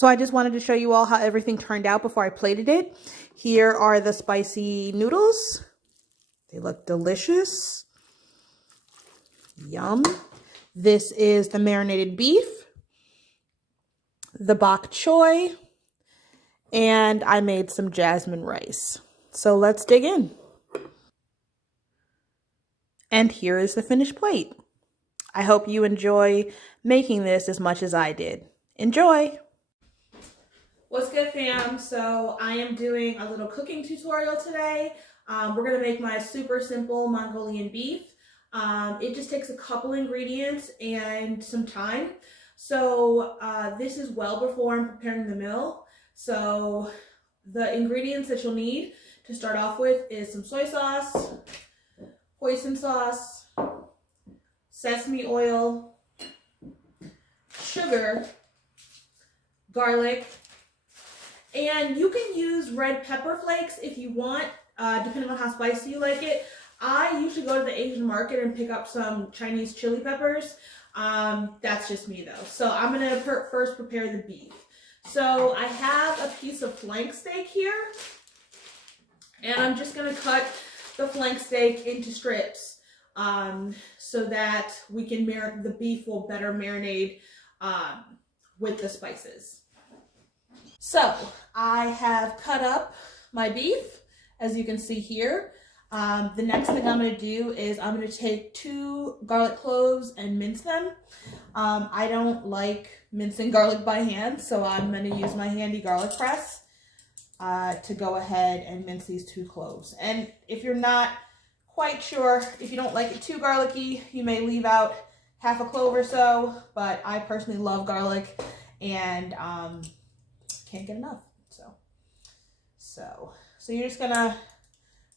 So I just wanted to show you all how everything turned out before I plated it. Here are the spicy noodles. They look delicious. Yum. This is the marinated beef, the bok choy, and I made some jasmine rice. So let's dig in. And here is the finished plate. I hope you enjoy making this as much as I did. Enjoy! What's good, fam? So I am doing a little cooking tutorial today. We're gonna make my super simple Mongolian beef. It just takes a couple ingredients and some time. So this is well before I'm preparing the meal. So the ingredients that you'll need to start off with is some soy sauce, hoisin sauce, sesame oil, sugar, garlic, and you can use red pepper flakes if you want, depending on how spicy you like it. I usually go to the Asian market and pick up some Chinese chili peppers. That's just me though. So I'm gonna first prepare the beef. So I have a piece of flank steak here, and I'm just gonna cut the flank steak into strips so that we can the beef will better marinate with the spices. So I have cut up my beef, as you can see here. The next thing I'm going to do is I'm going to take 2 garlic cloves and mince them. I don't like mincing garlic by hand, so I'm going to use my handy garlic press to go ahead and mince these 2 cloves. And if you're not quite sure, if you don't like it too garlicky, you may leave out half a clove or so, but I personally love garlic and can't get enough. So you're just gonna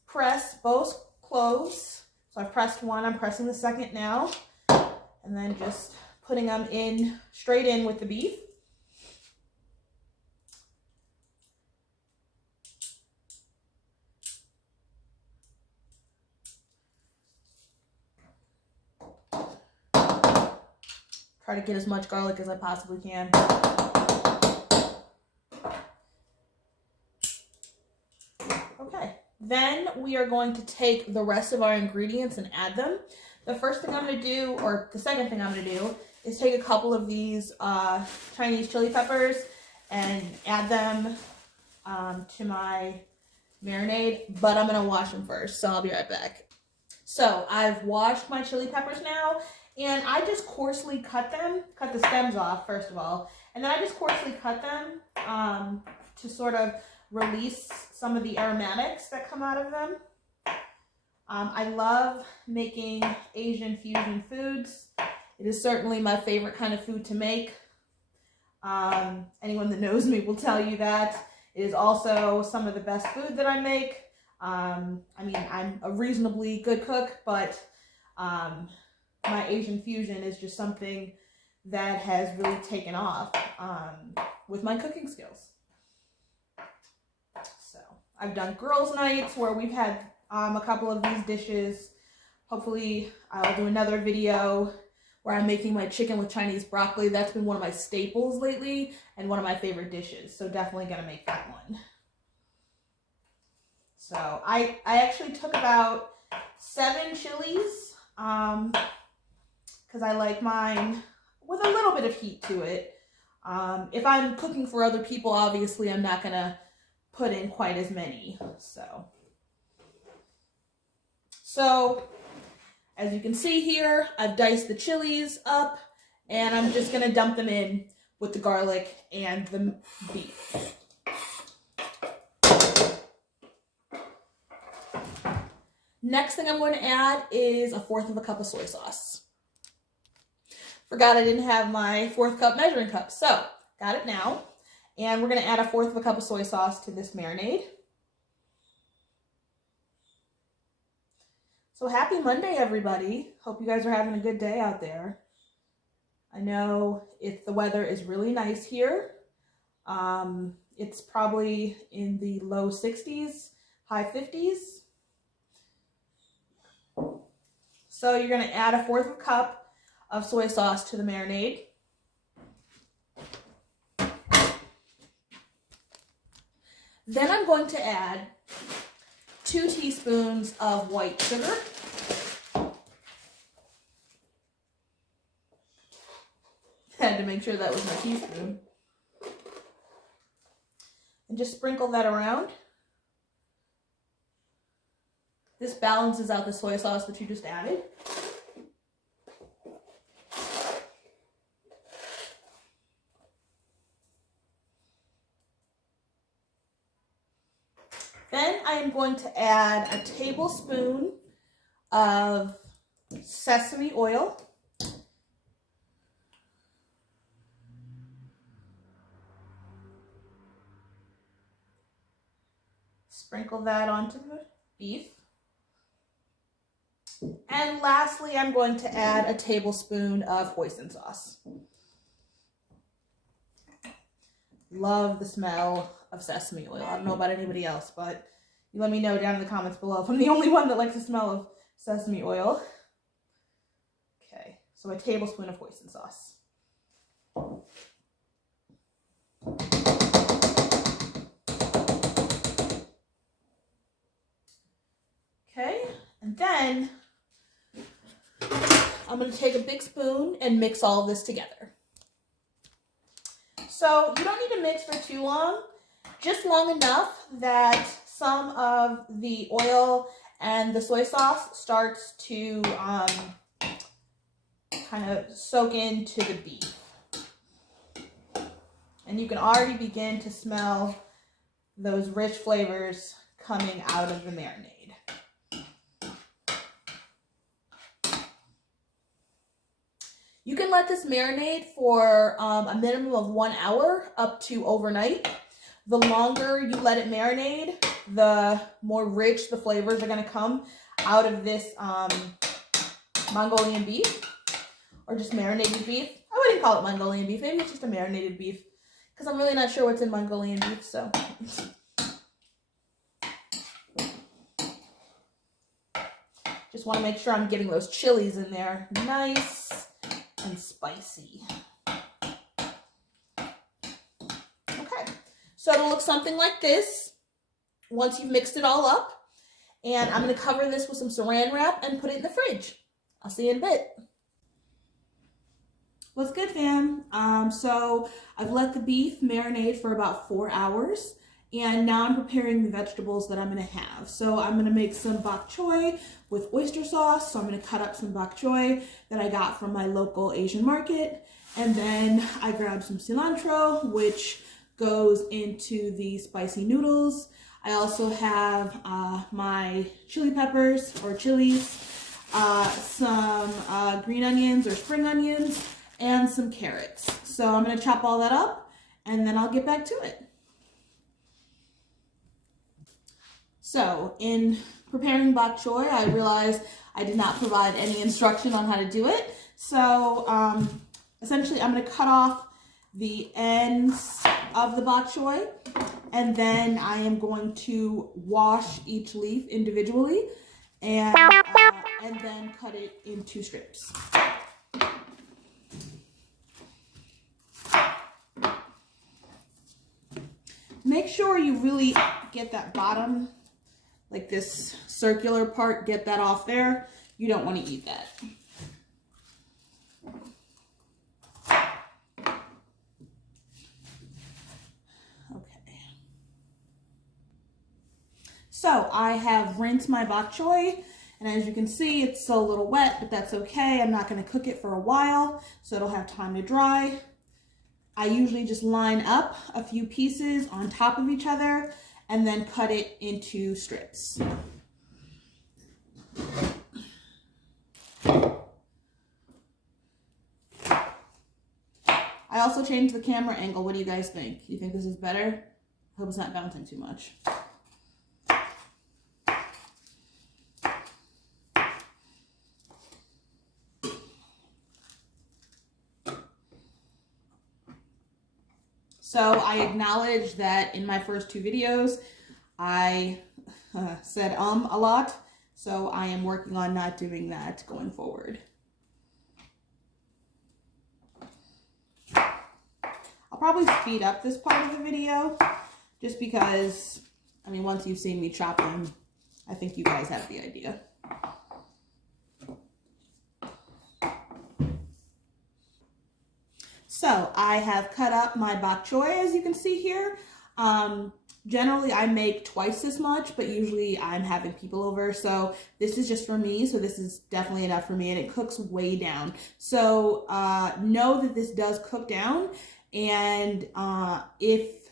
press both cloves. So I've pressed one, I'm pressing the second now, and then just putting them in straight in with the beef. Try to get as much garlic as I possibly can. Okay, then we are going to take the rest of our ingredients and add them. The first thing I'm going to do, or the second thing I'm going to do, is take a couple of these Chinese chili peppers and add them to my marinade, but I'm going to wash them first, so I'll be right back. So I've washed my chili peppers now, and I just coarsely cut the stems off first of all, and then I just coarsely cut them to sort of release some of the aromatics that come out of them. I love making Asian fusion foods. It is certainly my favorite kind of food to make. Anyone that knows me will tell you that. It is also some of the best food that I make. I mean, I'm a reasonably good cook, but my Asian fusion is just something that has really taken off with my cooking skills. So I've done girls' nights where we've had a couple of these dishes. Hopefully I'll do another video where I'm making my chicken with Chinese broccoli. That's been one of my staples lately and one of my favorite dishes. So definitely gonna make that one. So I actually took about 7 chilies because I like mine with a little bit of heat to it. If I'm cooking for other people, obviously I'm not gonna put in quite as many. So as you can see here, I've diced the chilies up and I'm just gonna dump them in with the garlic and the beef. Next thing I'm going to add is 1/4 cup of soy sauce. Forgot I didn't have my 1/4 cup measuring cup, so got it now. And we're going to add 1/4 cup of soy sauce to this marinade. So happy Monday, everybody. Hope you guys are having a good day out there. I know the weather is really nice here. It's probably in the low 60s, high 50s. So you're going to add 1/4 cup of soy sauce to the marinade. Then I'm going to add 2 teaspoons of white sugar. Had to make sure that was my teaspoon. And just sprinkle that around. This balances out the soy sauce that you just added. Then I am going to add a tablespoon of sesame oil. Sprinkle that onto the beef. And lastly, I'm going to add a tablespoon of hoisin sauce. Love the smell of sesame oil. I don't know about anybody else, but you let me know down in the comments below if I'm the only one that likes the smell of sesame oil. Okay, so a tablespoon of hoisin sauce. Okay, and then I'm going to take a big spoon and mix all of this together. So you don't need to mix for too long, just long enough that some of the oil and the soy sauce starts to kind of soak into the beef. And you can already begin to smell those rich flavors coming out of the marinade. You can let this marinate for a minimum of 1 hour up to overnight. The longer you let it marinate, the more rich the flavors are going to come out of this Mongolian beef, or just marinated beef. I wouldn't call it Mongolian beef, maybe it's just a marinated beef, because I'm really not sure what's in Mongolian beef, so. Just want to make sure I'm getting those chilies in there nice and spicy. Okay, so it'll look something like this once you've mixed it all up. And I'm going to cover this with some saran wrap and put it in the fridge. I'll see you in a bit. What's good, fam? So I've let the beef marinate for about 4 hours. And now I'm preparing the vegetables that I'm going to have. So I'm going to make some bok choy with oyster sauce. So I'm going to cut up some bok choy that I got from my local Asian market. And then I grabbed some cilantro, which goes into the spicy noodles. I also have my chili peppers or chilies, some green onions or spring onions, and some carrots. So I'm going to chop all that up and then I'll get back to it. So in preparing bok choy, I realized I did not provide any instruction on how to do it. So essentially I'm going to cut off the ends of the bok choy, and then I am going to wash each leaf individually and then cut it into strips. Make sure you really get that bottom, like this circular part, get that off there. You don't want to eat that. Okay. So I have rinsed my bok choy, and as you can see, it's still a little wet, but that's okay. I'm not going to cook it for a while, so it'll have time to dry. I usually just line up a few pieces on top of each other and then cut it into strips. I also changed the camera angle. What do you guys think? You think this is better? I hope it's not bouncing too much. So I acknowledge that in my first 2 videos, I said a lot. So I am working on not doing that going forward. I'll probably speed up this part of the video just because, I mean, once you've seen me chop them, I think you guys have the idea. So I have cut up my bok choy, as you can see here. Generally I make twice this much, but usually I'm having people over. So this is just for me. So this is definitely enough for me, and it cooks way down. So know that this does cook down. And if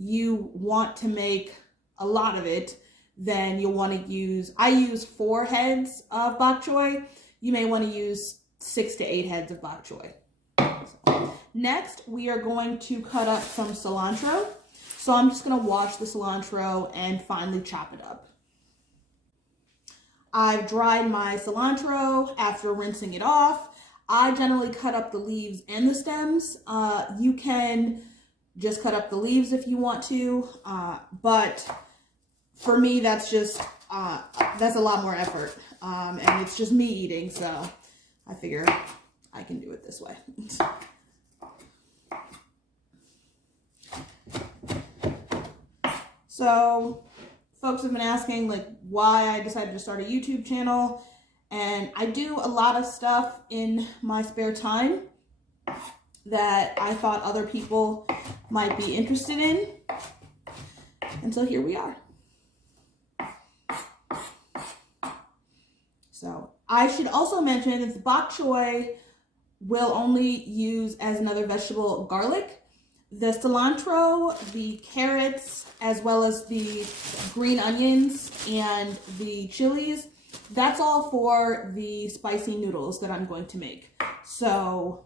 you want to make a lot of it, then you'll want to use, I use 4 heads of bok choy. You may want to use 6 to 8 heads of bok choy. Next, we are going to cut up some cilantro. So I'm just going to wash the cilantro and finely chop it up. I've dried my cilantro after rinsing it off. I generally cut up the leaves and the stems. You can just cut up the leaves if you want to, but for me, that's just, that's a lot more effort, and it's just me eating, so I figure I can do it this way. So folks have been asking like why I decided to start a YouTube channel, and I do a lot of stuff in my spare time that I thought other people might be interested in, and so here we are. So I should also mention that the bok choy will only use as another vegetable garlic. The cilantro, the carrots, as well as the green onions and the chilies, that's all for the spicy noodles that I'm going to make. So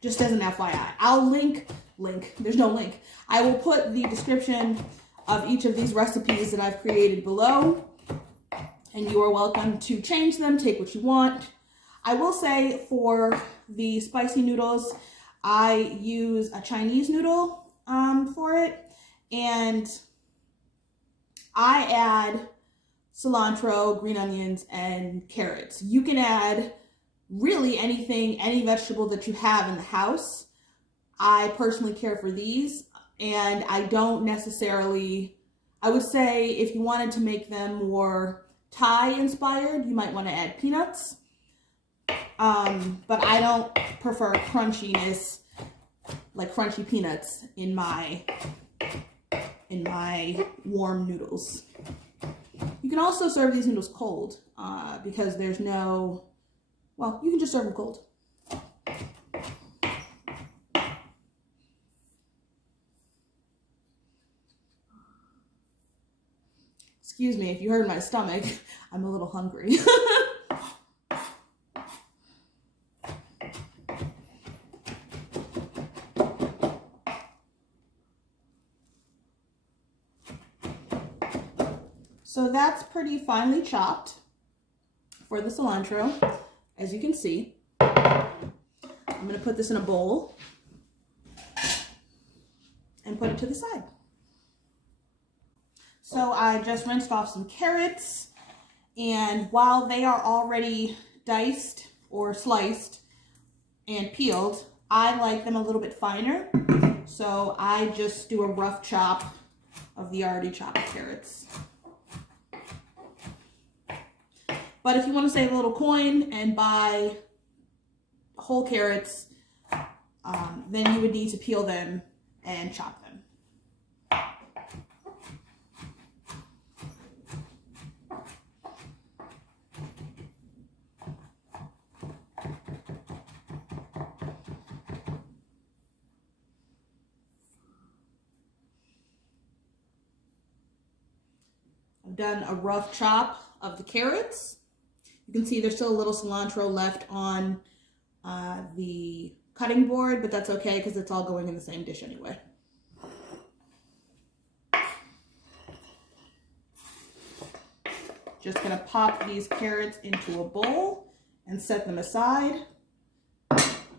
just as an FYI, I'll link, there's no link. I will put the description of each of these recipes that I've created below, and you are welcome to change them, take what you want. I will say for the spicy noodles, I use a Chinese noodle for it, and I add cilantro, green onions, and carrots. You can add really anything, any vegetable that you have in the house. I personally care for these, and I don't necessarily, I would say if you wanted to make them more Thai inspired, you might want to add peanuts. But I don't prefer crunchiness, like crunchy peanuts in my warm noodles. You can also serve these noodles cold, because there's no, well, you can just serve them cold. Excuse me if you heard my stomach, I'm a little hungry. So that's pretty finely chopped for the cilantro, as you can see. I'm going to put this in a bowl and put it to the side. So I just rinsed off some carrots, and while they are already diced or sliced and peeled, I like them a little bit finer. So I just do a rough chop of the already chopped carrots. But if you want to save a little coin and buy whole carrots, then you would need to peel them and chop them. I've done a rough chop of the carrots. You can see there's still a little cilantro left on the cutting board, but that's okay because it's all going in the same dish anyway. Just gonna pop these carrots into a bowl and set them aside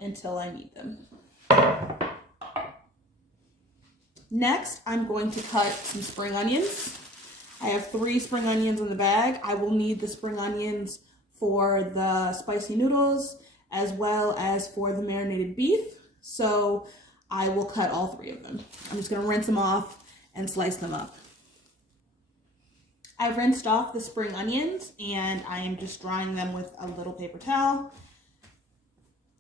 until I need them. Next, I'm going to cut some spring onions. I have 3 spring onions in the bag. I will need the spring onions for the spicy noodles as well as for the marinated beef. So I will cut all 3 of them. I'm just gonna rinse them off and slice them up. I've rinsed off the spring onions and I am just drying them with a little paper towel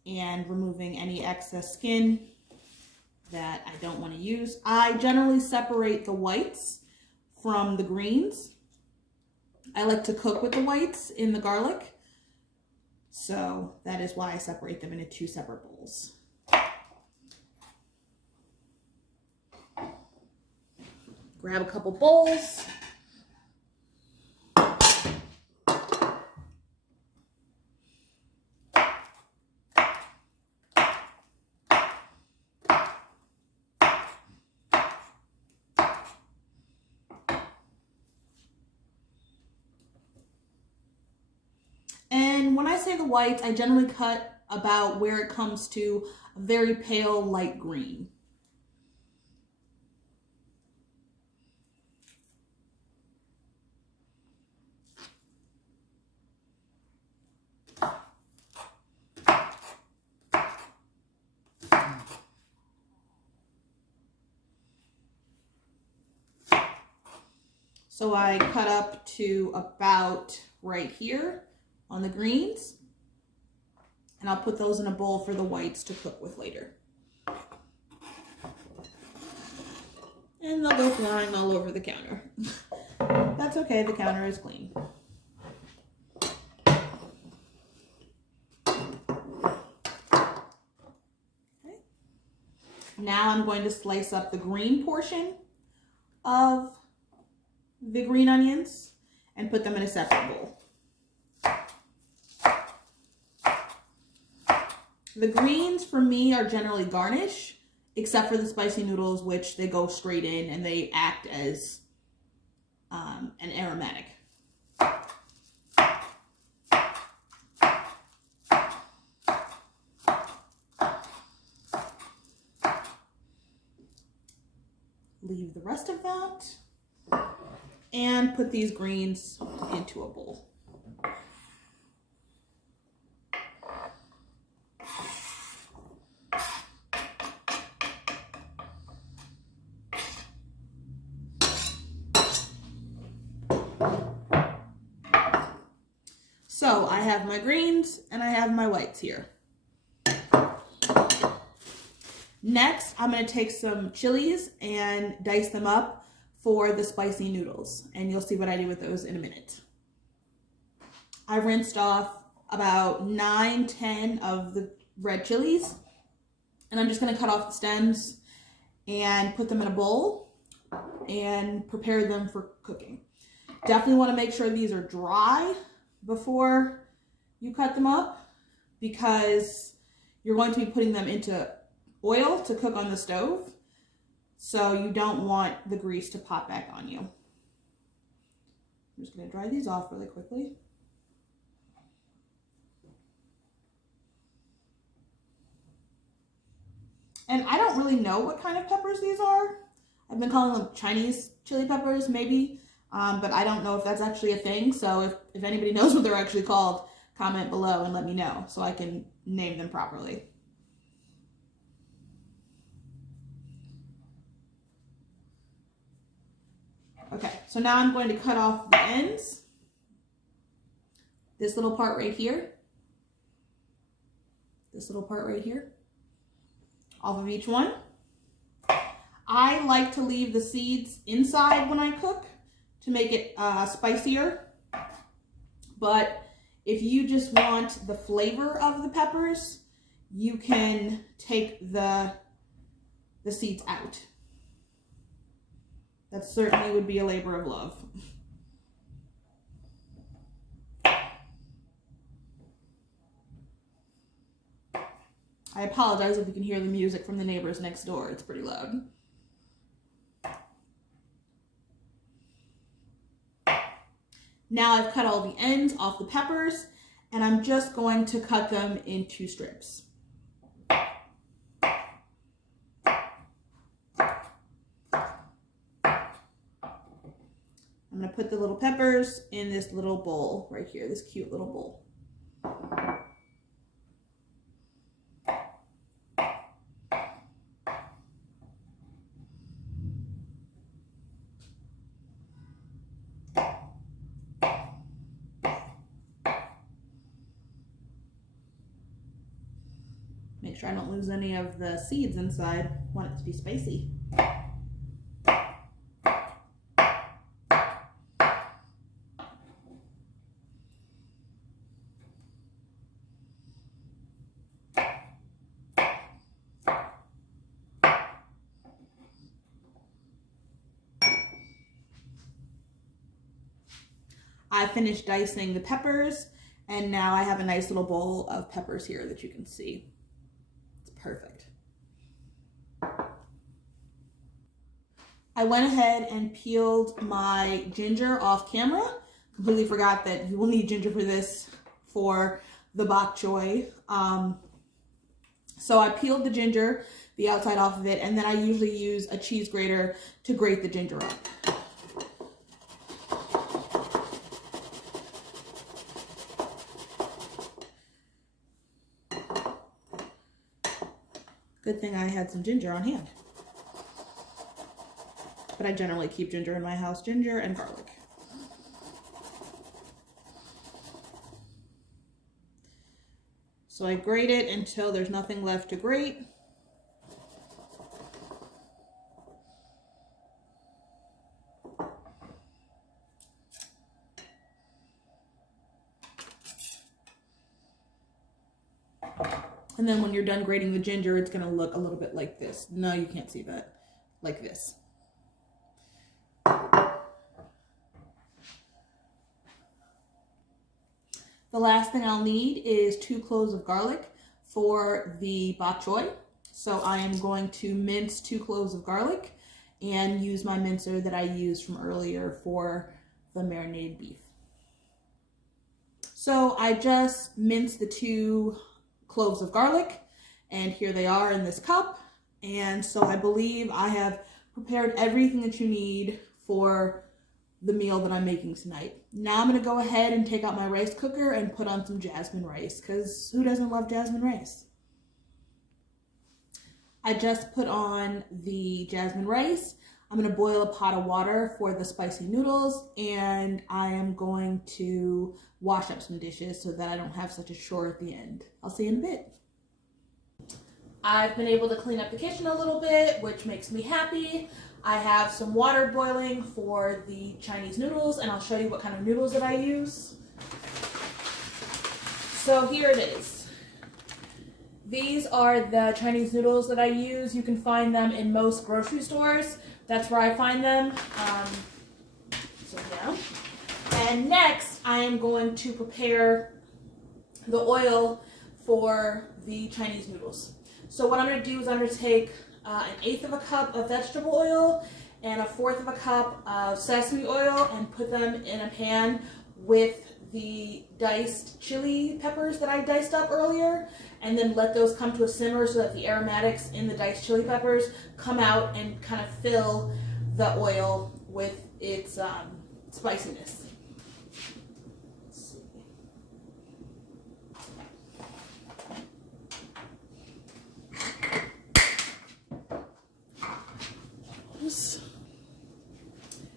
and removing any excess skin that I don't want to use. I generally separate the whites from the greens. I like to cook with the whites in the garlic, so that is why I separate them into 2 separate bowls. Grab a couple bowls. And when I say the whites, I generally cut about where it comes to a very pale light green. So I cut up to about right here on the greens, and I'll put those in a bowl for the whites to cook with later. And they'll go flying all over the counter. That's okay, the counter is clean. Okay. Now I'm going to slice up the green portion of the green onions and put them in a separate bowl. The greens for me are generally garnish, except for the spicy noodles, which they go straight in and they act as an aromatic. Leave the rest of that and put these greens into a bowl. So I have my greens and I have my whites here. Next, I'm going to take some chilies and dice them up for the spicy noodles, and you'll see what I do with those in a minute. I rinsed off about 9-10 of the red chilies, and I'm just going to cut off the stems and put them in a bowl and prepare them for cooking. Definitely want to make sure these are dry before you cut them up, because you're going to be putting them into oil to cook on the stove, so you don't want the grease to pop back on you. I'm just going to dry these off really quickly. And I don't really know what kind of peppers these are. I've been calling them Chinese chili peppers maybe, but I don't know if that's actually a thing. So if anybody knows what they're actually called, comment below and let me know so I can name them properly. Okay, so now I'm going to cut off the ends. This little part right here. This little part right here. Off of each one. I like to leave the seeds inside when I cook to make it spicier. But if you just want the flavor of the peppers, you can take the seeds out. That certainly would be a labor of love. I apologize if you can hear the music from the neighbors next door. It's pretty loud. Now I've cut all the ends off the peppers, and I'm just going to cut them into strips. I'm going to put the little peppers in this little bowl right here, this cute little bowl. sure I don't lose any of the seeds inside. I want it to be spicy. I finished dicing the peppers, and now I have a nice little bowl of peppers here that you can see. It's perfect. I went ahead and peeled my ginger off camera. Completely forgot that you will need ginger for this, for the bok choy. So I peeled the ginger, the outside off of it, and then I usually use a cheese grater to grate the ginger up. Good thing I had some ginger on hand. But I generally keep ginger in my house, ginger and garlic. So I grate it until there's nothing left to grate. And then when you're done grating the ginger, it's going to look a little bit like this. No, you can't see that. Like this. The last thing I'll need is 2 cloves of garlic for the bok choy. So I am going to mince 2 cloves of garlic and use my mincer that I used from earlier for the marinated beef. So I just minced the 2 cloves of garlic, and here they are in this cup. And so I believe I have prepared everything that you need for the meal that I'm making tonight. Now I'm going to go ahead and take out my rice cooker and put on some jasmine rice, because who doesn't love jasmine rice? I just put on the jasmine rice. I'm going to boil a pot of water for the spicy noodles, and I am going to wash up some dishes so that I don't have such a chore at the end. I'll see you in a bit. I've been able to clean up the kitchen a little bit, which makes me happy. I have some water boiling for the Chinese noodles, and I'll show you what kind of noodles that I use. So here it is. These are the Chinese noodles that I use. You can find them in most grocery stores. That's where I find them. So yeah. And next, I am going to prepare the oil for the Chinese noodles. So what I'm going to do is I'm going to take 1/8 of a cup of vegetable oil and 1/4 of a cup of sesame oil and put them in a pan with the diced chili peppers that I diced up earlier, and then let those come to a simmer so that the aromatics in the diced chili peppers come out and kind of fill the oil with its spiciness.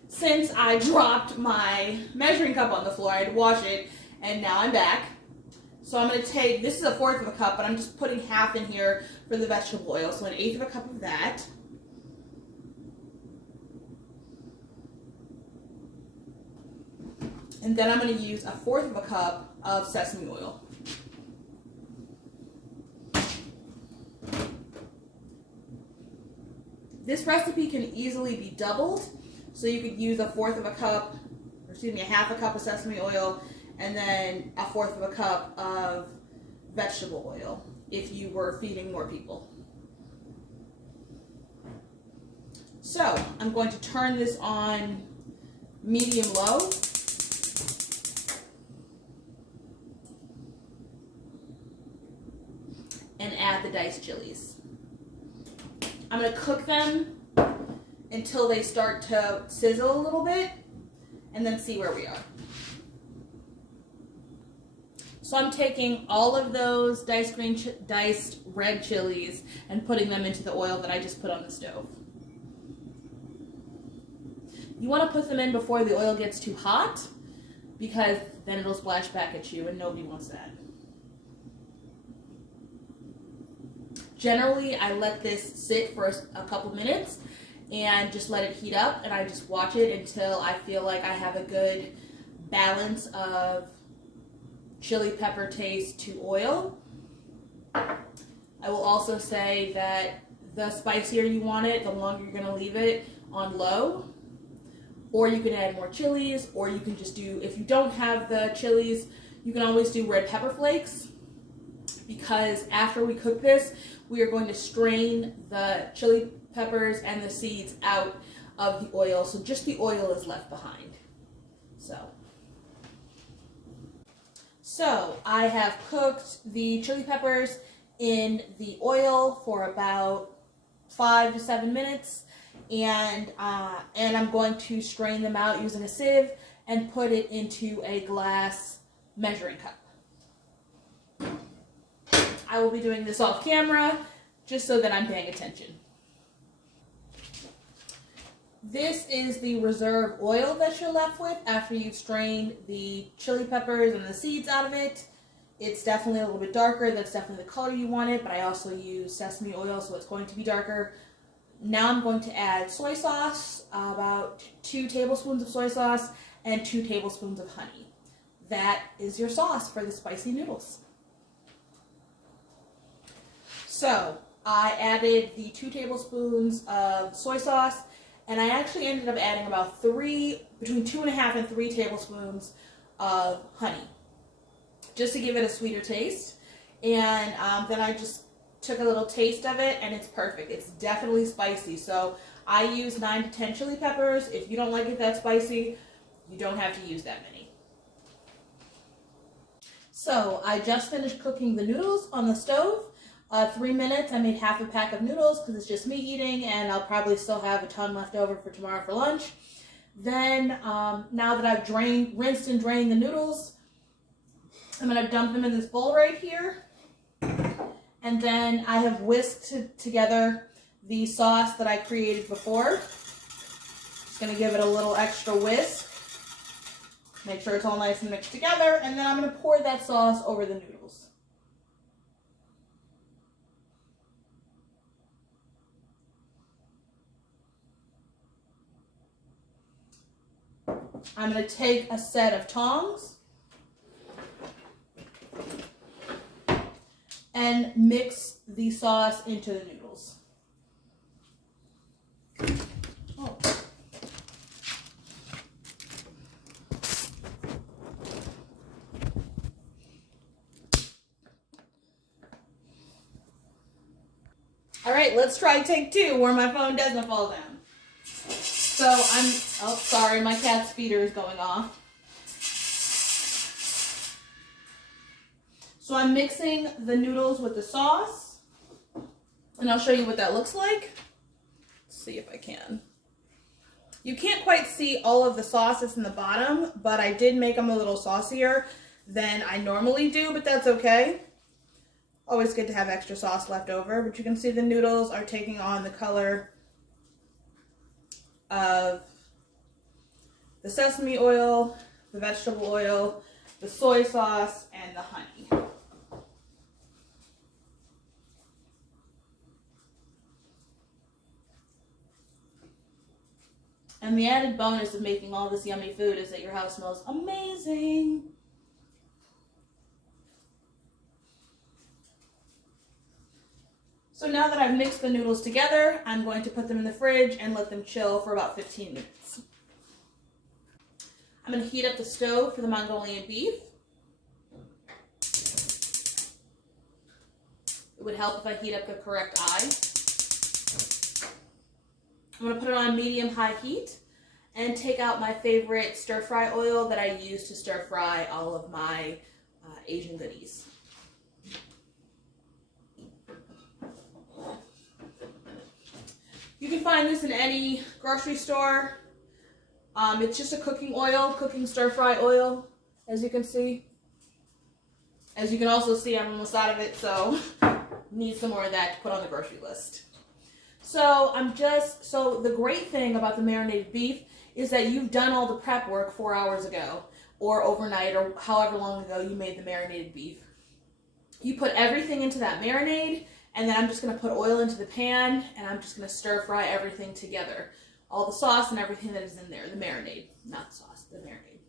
Since I dropped my measuring cup on the floor, I had to wash it, and now I'm back. So I'm going to take, this is 1/4 of a cup, but I'm just putting half in here for the vegetable oil, so 1/8 of a cup of that. And then I'm going to use 1/4 of a cup of sesame oil. This recipe can easily be doubled. So you could use 1/4 of a cup, or excuse me, 1/2 a cup of sesame oil, and then 1/4 of a cup of vegetable oil if you were feeding more people. So I'm going to turn this on medium-low. And add the diced chilies. I'm going to cook them until they start to sizzle a little bit, and then see where we are. So I'm taking all of those diced red chilies and putting them into the oil that I just put on the stove. You want to put them in before the oil gets too hot, because then it'll splash back at you, and nobody wants that. Generally, I let this sit for a couple minutes and just let it heat up, and I just watch it until I feel like I have a good balance of chili pepper taste to oil. I will also say that the spicier you want it, the longer you're going to leave it on low. Or you can add more chilies, or you can just do, if you don't have the chilies, you can always do red pepper flakes, because after we cook this, we are going to strain the chili peppers and the seeds out of the oil, so just the oil is left behind. So I have cooked the chili peppers in the oil for about 5 to 7 minutes, and I'm going to strain them out using a sieve and put it into a glass measuring cup. I will be doing this off camera just so that I'm paying attention. This is the reserve oil that you're left with after you've strained the chili peppers and the seeds out of it. It's definitely a little bit darker. That's definitely the color you want it, but I also use sesame oil, so it's going to be darker. Now I'm going to add soy sauce, about 2 tablespoons of soy sauce and 2 tablespoons of honey. That is your sauce for the spicy noodles. So I added the 2 tablespoons of soy sauce, and I actually ended up adding about between 2.5 and 3 tablespoons of honey, just to give it a sweeter taste. And then I just took a little taste of it, and it's perfect. It's definitely spicy. So I use 9 to 10 chili peppers. If you don't like it that spicy, you don't have to use that many. So I just finished cooking the noodles on the stove. 3 minutes, I made half a pack of noodles because it's just me eating, and I'll probably still have a ton left over for tomorrow for lunch. Then, now that I've rinsed and drained the noodles, I'm going to dump them in this bowl right here. And then I have whisked together the sauce that I created before. Just going to give it a little extra whisk. Make sure it's all nice and mixed together, and then I'm going to pour that sauce over the noodles. I'm going to take a set of tongs and mix the sauce into the noodles. Oh. All right, let's try take 2 where my phone doesn't fall down. So oh, sorry, my cat's feeder is going off. So I'm mixing the noodles with the sauce, and I'll show you what that looks like. Let's see if I can. You can't quite see all of the sauce that's in the bottom, but I did make them a little saucier than I normally do, but that's okay. Always good to have extra sauce left over, but you can see the noodles are taking on the color of the sesame oil, the vegetable oil, the soy sauce, and the honey. And the added bonus of making all this yummy food is that your house smells amazing. So now that I've mixed the noodles together, I'm going to put them in the fridge and let them chill for about 15 minutes. I'm going to heat up the stove for the Mongolian beef. It would help if I heat up the correct eye. I'm going to put it on medium-high heat and take out my favorite stir-fry oil that I use to stir-fry all of my Asian goodies. You can find this in any grocery store. It's just a cooking oil, cooking stir-fry oil, as you can see. As you can also see, I'm almost out of it, so need some more of that to put on the grocery list. So the great thing about the marinated beef is that you've done all the prep work 4 hours ago, or overnight, or however long ago you made the marinated beef. You put everything into that marinade, And then I'm just going to put oil into the pan, and I'm just going to stir fry everything together. All the sauce and everything that is in there. The marinade, not the sauce, the marinade.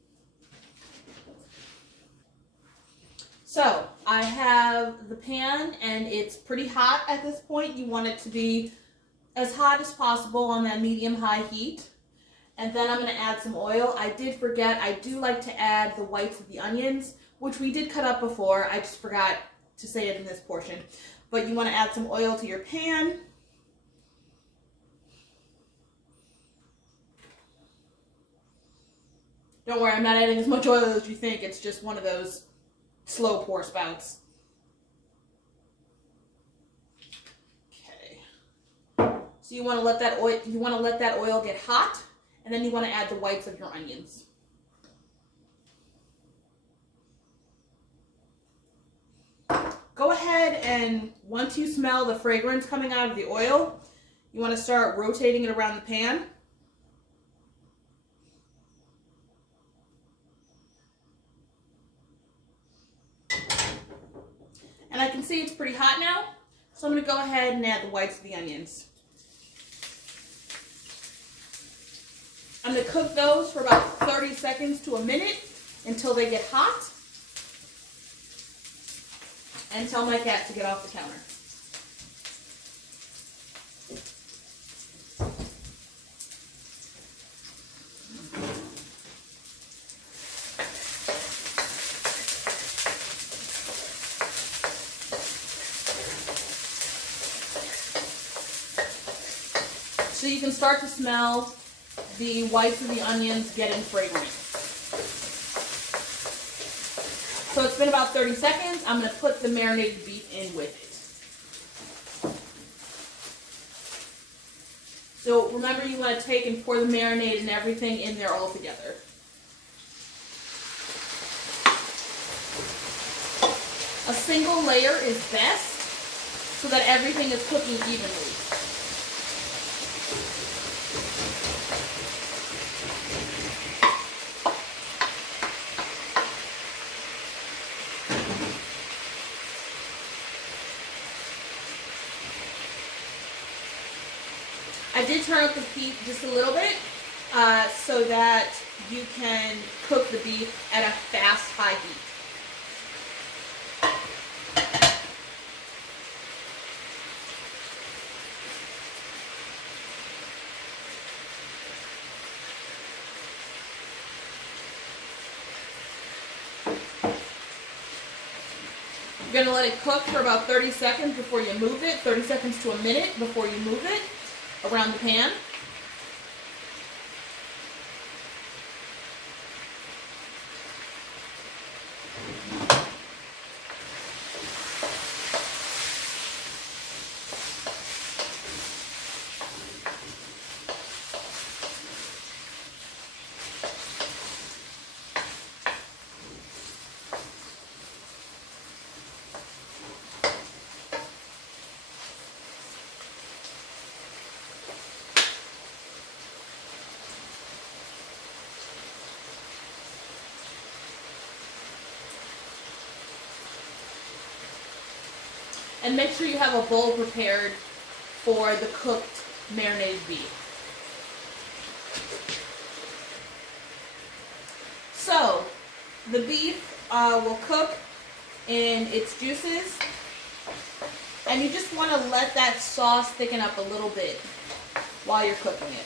So I have the pan, and it's pretty hot at this point. You want it to be as hot as possible on that medium-high heat. And then I'm going to add some oil. I did forget, I do like to add the whites of the onions, which we did cut up before. I just forgot to say it in this portion. But you want to add some oil to your pan. Don't worry, I'm not adding as much oil as you think. It's just one of those slow pour spouts. Okay. So you want to let that oil get hot, and then you want to add the whites of your onions. Go ahead, and once you smell the fragrance coming out of the oil, you want to start rotating it around the pan. And I can see it's pretty hot now, so I'm going to go ahead and add the whites of the onions. I'm going to cook those for about 30 seconds to a minute until they get hot, and tell my cat to get off the counter. So you can start to smell the whites of the onions getting fragrant. So it's been about 30 seconds. I'm going to put the marinated beef in with it. So remember, you want to take and pour the marinade and everything in there all together. A single layer is best so that everything is cooking evenly. I did turn up the heat just a little bit so that you can cook the beef at a fast, high heat. You're going to let it cook for about 30 seconds before you move it, 30 seconds to a minute before you move it around the pan. And make sure you have a bowl prepared for the cooked marinated beef. So, the beef will cook in its juices, and you just want to let that sauce thicken up a little bit while you're cooking it.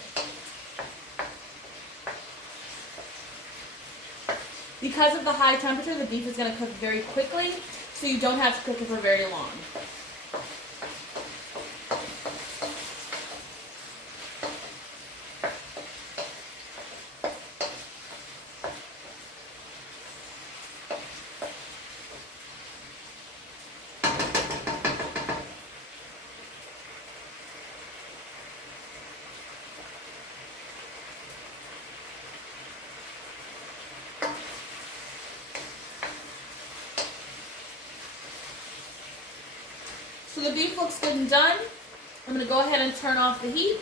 Because of the high temperature, the beef is going to cook very quickly, so you don't have to cook it for very long. So the beef looks good and done. I'm going to go ahead and turn off the heat,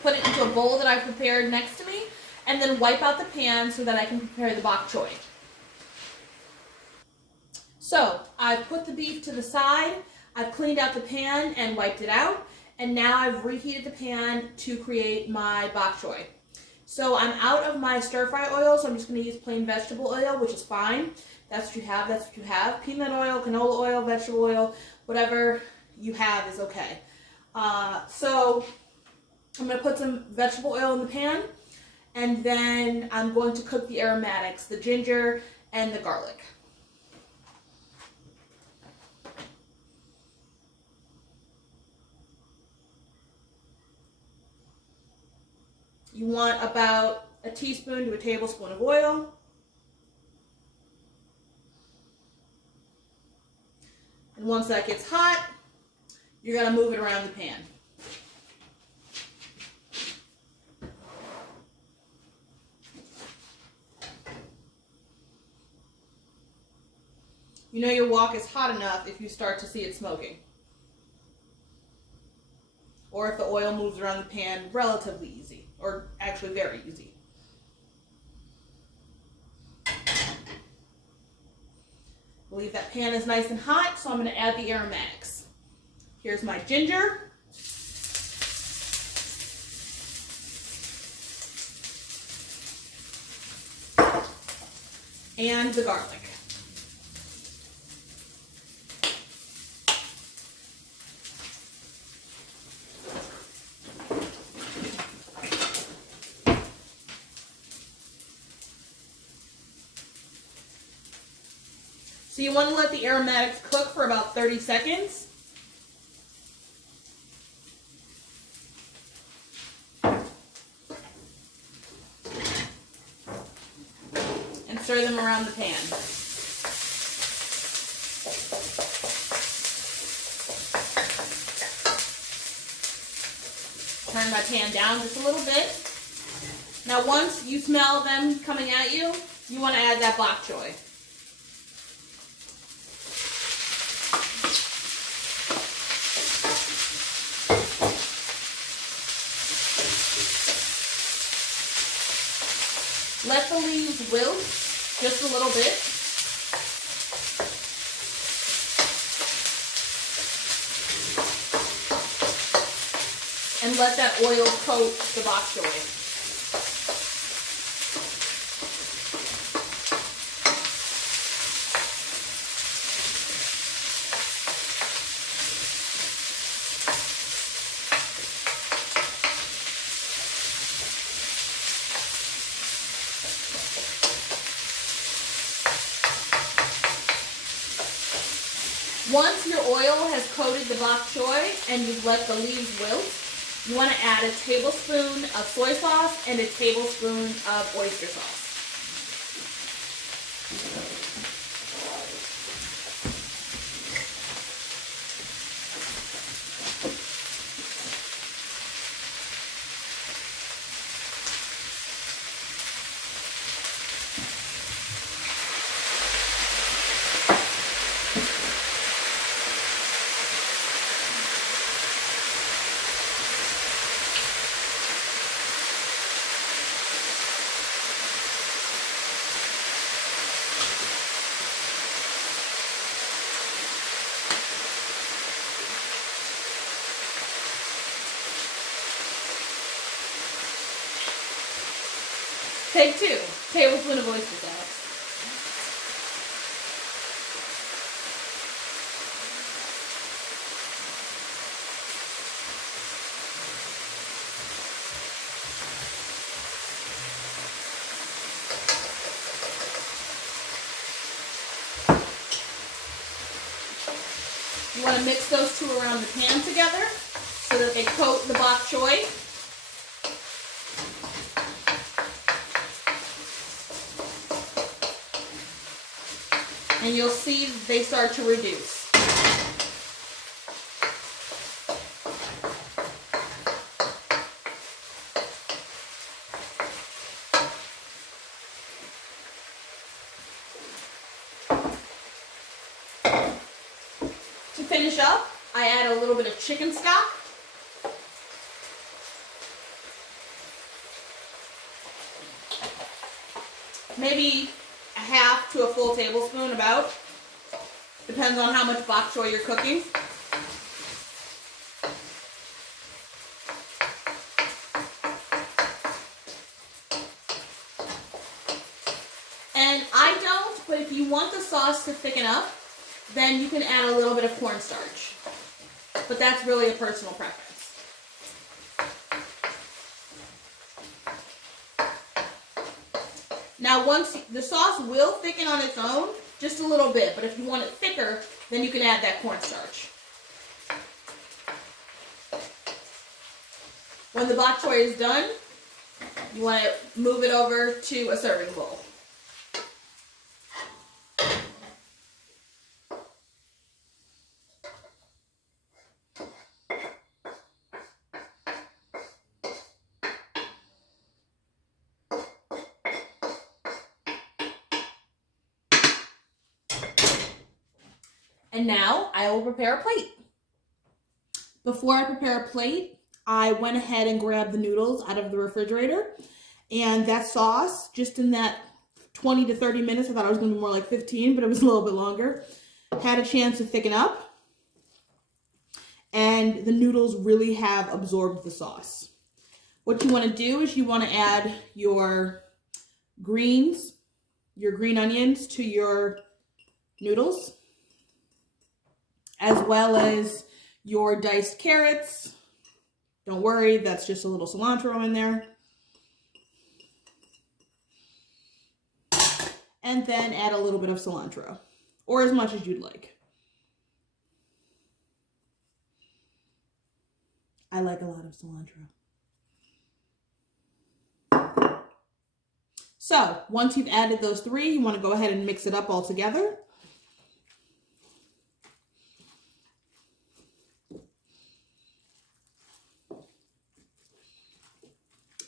put it into a bowl that I prepared next to me, and then wipe out the pan so that I can prepare the bok choy. So I put the beef to the side. I've cleaned out the pan and wiped it out, and now I've reheated the pan to create my bok choy. So I'm out of my stir fry oil, so I'm just going to use plain vegetable oil, which is fine. That's what you have, that's what you have. Peanut oil, canola oil, vegetable oil, whatever you have is okay. So I'm going to put some vegetable oil in the pan, and then I'm going to cook the aromatics, the ginger and the garlic. You want about a teaspoon to a tablespoon of oil. And once that gets hot, you're going to move it around the pan. You know your wok is hot enough if you start to see it smoking. Or if the oil moves around the pan relatively easy, or actually very easy. Believe that pan is nice and hot, so I'm going to add the aromatics. Here's my ginger. And the garlic. So you want to let the aromatics cook for about 30 seconds. And stir them around the pan. Turn my pan down just a little bit. Now once you smell them coming at you, you want to add that bok choy. Let the leaves wilt just a little bit. And let that oil coat the bok choy. Once your oil has coated the bok choy and you've let the leaves wilt, you want to add a tablespoon of soy sauce and a tablespoon of oyster sauce. Take 2 tablespoons of oyster sauce. You want to mix those two around the pan together so that they coat the bok choy. And you'll see they start to reduce. To finish up, I add a little bit of chicken stock. Maybe a half to a full tablespoon about. Depends on how much bok choy you're cooking. if you want the sauce to thicken up, then you can add a little bit of cornstarch. But that's really a personal preference. Now once the sauce will thicken on its own, just a little bit, but if you want it thicker, then you can add that cornstarch. When the bok choy is done, you want to move it over to a serving bowl. And now I will prepare a plate. Before I prepare a plate, I went ahead and grabbed the noodles out of the refrigerator. And that sauce, just in that 20 to 30 minutes, I thought it was going to be more like 15, but it was a little bit longer, had a chance to thicken up. And the noodles really have absorbed the sauce. What you want to do is you want to add your greens, your green onions to your noodles, as well as your diced carrots. Don't worry, that's just a little cilantro in there. And then add a little bit of cilantro, or as much as you'd like. I like a lot of cilantro. So, once you've added those three, you want to go ahead and mix it up all together.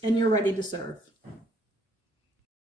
And you're ready to serve.